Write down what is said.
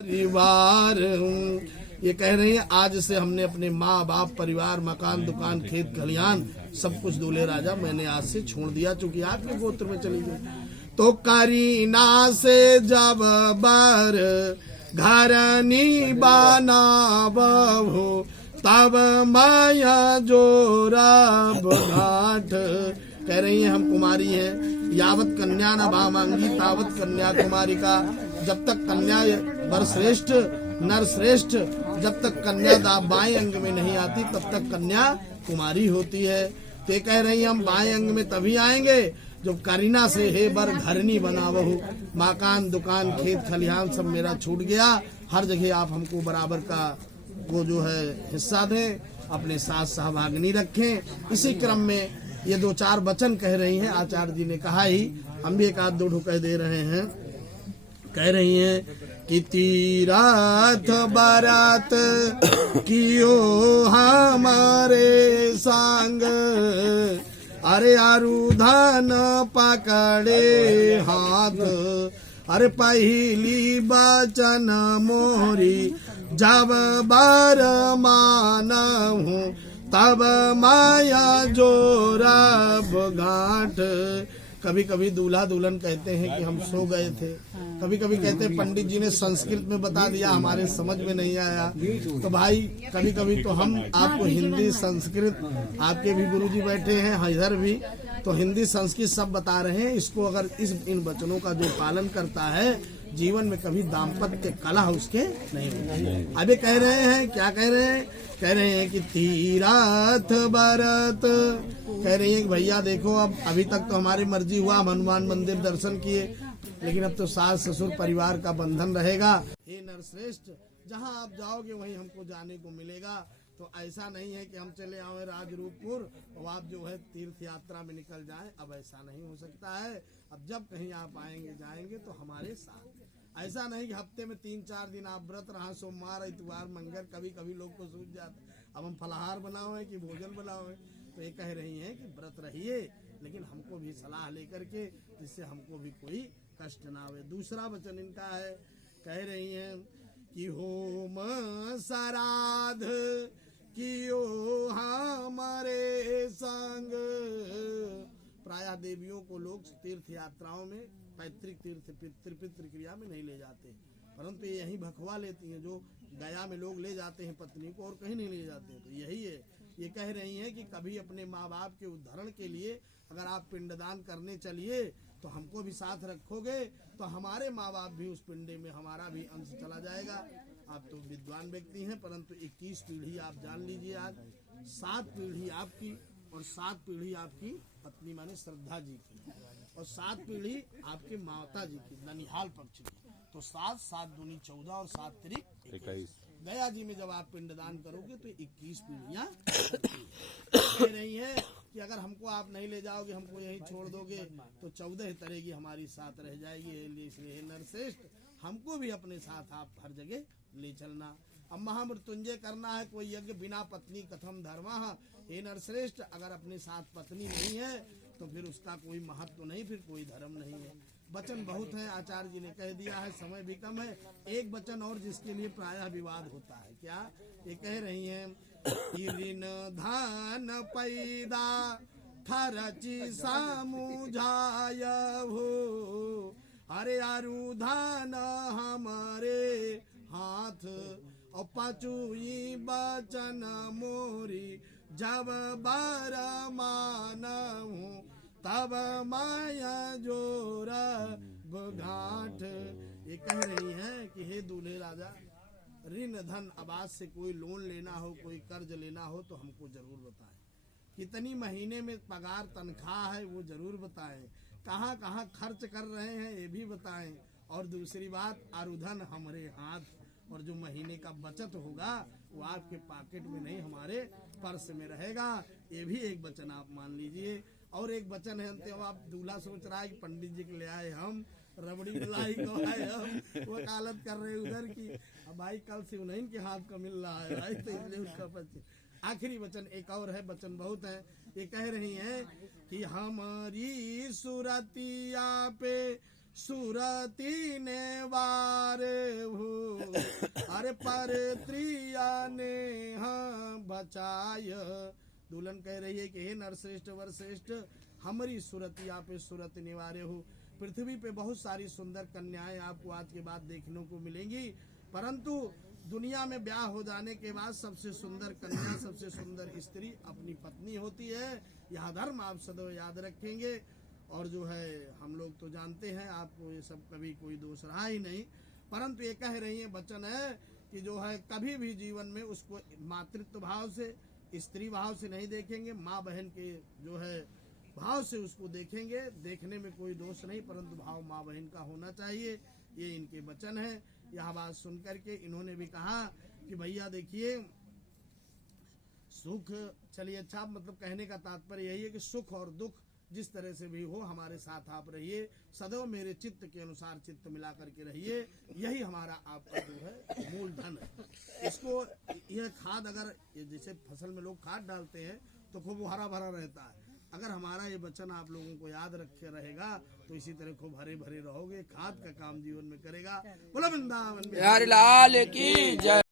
परिवार ये कह रही है आज से हमने अपने माँ बाप परिवार मकान दुकान खेत खलिहान सब कुछ दूल्हे राजा मैंने आज से छोड़ दिया, चूंकि आपके गोत्र में चली गई। तो करीना से जब बार घरनी बना बहू तब माया जोरा घाट। कह रही है हम कुमारी हैं, यावत कन्या न भामांगी तावत कन्या कुमारी का। जब तक कन्या वर श्रेष्ठ नर श्रेष्ठ, जब तक कन्या बाएं अंग में नहीं आती तब तक कन्या कुमारी होती है। ते कह रही हम बाएं अंग में तभी आएंगे जब करीना से हे बर घरनी बना बहू, मकान दुकान खेत खलिहान सब मेरा छूट गया, हर जगह आप हमको बराबर का वो जो है हिस्सा दें, अपने साथ सहभागिनी रखें। इसी क्रम में ये दो चार वचन कह रही हैं, आचार्य जी ने कहा ही, हम भी एक आध दो ठो कह दे रहे हैं। कह रही हैं कि तीरथ बारात कियो हमारे संग, अरे आरुधन पकड़े हाथ, अरे पहली बचन मोरी जब बार मानहूं तब माया जोरा घाट। कभी कभी दूल्हा दुल्हन कहते हैं कि हम सो गए थे, कभी कभी कहते हैं पंडित जी ने संस्कृत में बता दिया हमारे समझ में नहीं आया। तो भाई कभी कभी तो हम आपको हिंदी संस्कृत, आपके भी गुरुजी बैठे हैं इधर भी, तो हिंदी संस्कृत सब बता रहे हैं। इसको अगर इन वचनों का जो पालन करता है जीवन में कभी दाम्पत्य कलह उसके नहीं होता। अभी कह रहे हैं, क्या कह रहे हैं? कह रहे हैं कि तीरथ भरत, कह रही है कि भैया देखो अब अभी तक तो हमारी मर्जी हुआ, हम हनुमान मंदिर दर्शन किए, लेकिन अब तो सास ससुर परिवार का बंधन रहेगा। हे नरश्रेष्ठ, जहाँ आप जाओगे वहीं हमको जाने को मिलेगा। तो ऐसा नहीं है कि हम चले आए राजरूपपुर और आप जो है तीर्थ यात्रा में निकल जाएं, अब ऐसा नहीं हो सकता है। अब जब कहीं आप आएंगे जाएंगे तो हमारे साथ। ऐसा नहीं कि हफ्ते में 3-4 दिन आप व्रत रहा, सोमवार इतवार मंगल, कभी कभी लोग को सूझ जाता अब हम फलाहार बनाओ कि भोजन बनाओ। तो ये कह रही हैं कि व्रत रहिए, लेकिन हमको भी सलाह लेकर के, जिससे हमको भी कोई कष्ट ना आवे। दूसरा वचन इनका है, कह रही हैं कि होम श्राद्ध कियो हमारे संग। प्रायः देवियों को लोग तीर्थ यात्राओं में पैतृक तीर्थ पितृ क्रिया में नहीं ले जाते, परंतु ये यहीं भखवा लेती हैं। जो गया में लोग ले जाते हैं पत्नी को और कहीं नहीं ले जाते हैं। तो यही है, ये कह रही हैं कि कभी अपने माँ बाप के उद्धारण के लिए अगर आप पिंडदान करने चलिए तो हमको भी साथ रखोगे तो हमारे माँ बाप भी उस पिंडे में, हमारा भी अंश चला जाएगा। आप तो विद्वान व्यक्ति हैं, परंतु 21 पीढ़ी आप जान लीजिए, आज 7 पीढ़ी आपकी और 7 पीढ़ी आपकी पत्नी माने श्रद्धा जी की और 7 पीढ़ी आपके माता जी की ननिहाल पक्ष की। तो 7 दूनी 14 और 7 तिरिक 21। गया जी में जब आप पिंडदान करोगे तो 21 पीढ़ियां कह रही है कि अगर हमको आप नहीं ले जाओगे, हमको यहीं छोड़ दोगे तो 14 तरह की हमारी साथ रह जाएगी। इसलिए नरश्रेष्ठ, हमको भी अपने साथ आप हर जगह ले चलना। अब महामृत्युंजय करना है, कोई यज्ञ बिना पत्नी कथम धर्मा। हे नरश्रेष्ठ, अगर अपने साथ पत्नी नहीं है तो फिर उसका कोई महत्व नहीं, फिर कोई धर्म नहीं है। वचन बहुत है, आचार्य जी ने कह दिया है, समय भी कम है। एक वचन और जिसके लिए प्रायः विवाद होता है, क्या? ये कह रही हैं कि ऋण धन पैदा थरची समुझाय हो, अरे आरुधन हमारे हाथ और पचुई बचन मोरी जब बार मानहूं तब माया जोरा घाट। ये कह रही है कि हे दूल्हे राजा, ऋण धन आवाज से कोई लोन लेना हो, कोई कर्ज लेना हो तो हमको जरूर बताएं। कितनी महीने में पगार तनख्वाह है वो जरूर बताएं। कहाँ कहाँ खर्च कर रहे हैं ये भी बताएं। और दूसरी बात, आरुधन हमारे हाथ, और जो महीने का बचत होगा वो आपके पॉकेट में नहीं, हमारे पर्स में रहेगा। ये भी एक वचन आप मान लीजिए। और एक वचन है, अंत आप दूल्हा सोच रहा है कि पंडित जी के ले आए हम, रबड़ी मलाई को आए हम, वकालत कर रहे उधर की। अब भाई कल से उन्हीं के हाथ का मिल रहा है भाई, तो इसलिए उसका बच्चे। आखिरी वचन एक और है, वचन बहुत है। ये कह रही हैं कि हमारी सुरतिया पे सुरती ने वारे हो, अरे पर त्रिया ने हाँ बचाय। दुल्हन कह रही है कि हे नरश्रेष्ठ वरश्रेष्ठ, हमारी सुरतिया पे सुरत निवारे हो। पृथ्वी पे बहुत सारी सुंदर कन्याएं आपको आज के बाद देखने को मिलेंगी, परंतु दुनिया में ब्याह हो जाने के बाद सबसे सुंदर कन्या, सबसे सुंदर स्त्री अपनी पत्नी होती है। यह धर्म आप सदैव याद रखेंगे। और जो है हम लोग तो जानते हैं, आपको ये सब कभी कोई दोष रहा ही नहीं, परंतु ये कह रही है वचन है कि जो है कभी भी जीवन में उसको मातृत्व भाव से, स्त्री भाव से नहीं देखेंगे, माँ बहन के जो है भाव से उसको देखेंगे। देखने में कोई दोष नहीं, परंतु भाव माँ बहन का होना चाहिए। ये इनके वचन है। यह बात सुन करके इन्होंने भी कहा कि भैया देखिए, सुख, चलिए अच्छा, मतलब कहने का तात्पर्य यही है कि सुख और दुख जिस तरह से भी हो हमारे साथ आप रहिए, सदैव मेरे चित्त के अनुसार चित्त मिला करके रहिए। यही हमारा आपका जो है मूल धन है। इसको, यह खाद, अगर जैसे फसल में लोग खाद डालते हैं तो खूब हरा भरा रहता है। अगर हमारा ये वचन आप लोगों को याद रखे रहेगा तो इसी तरह खूब हरे भरे रहोगे। खाद का काम जीवन में करेगा। बोलो वृंदावन बिहारी लाल की जय।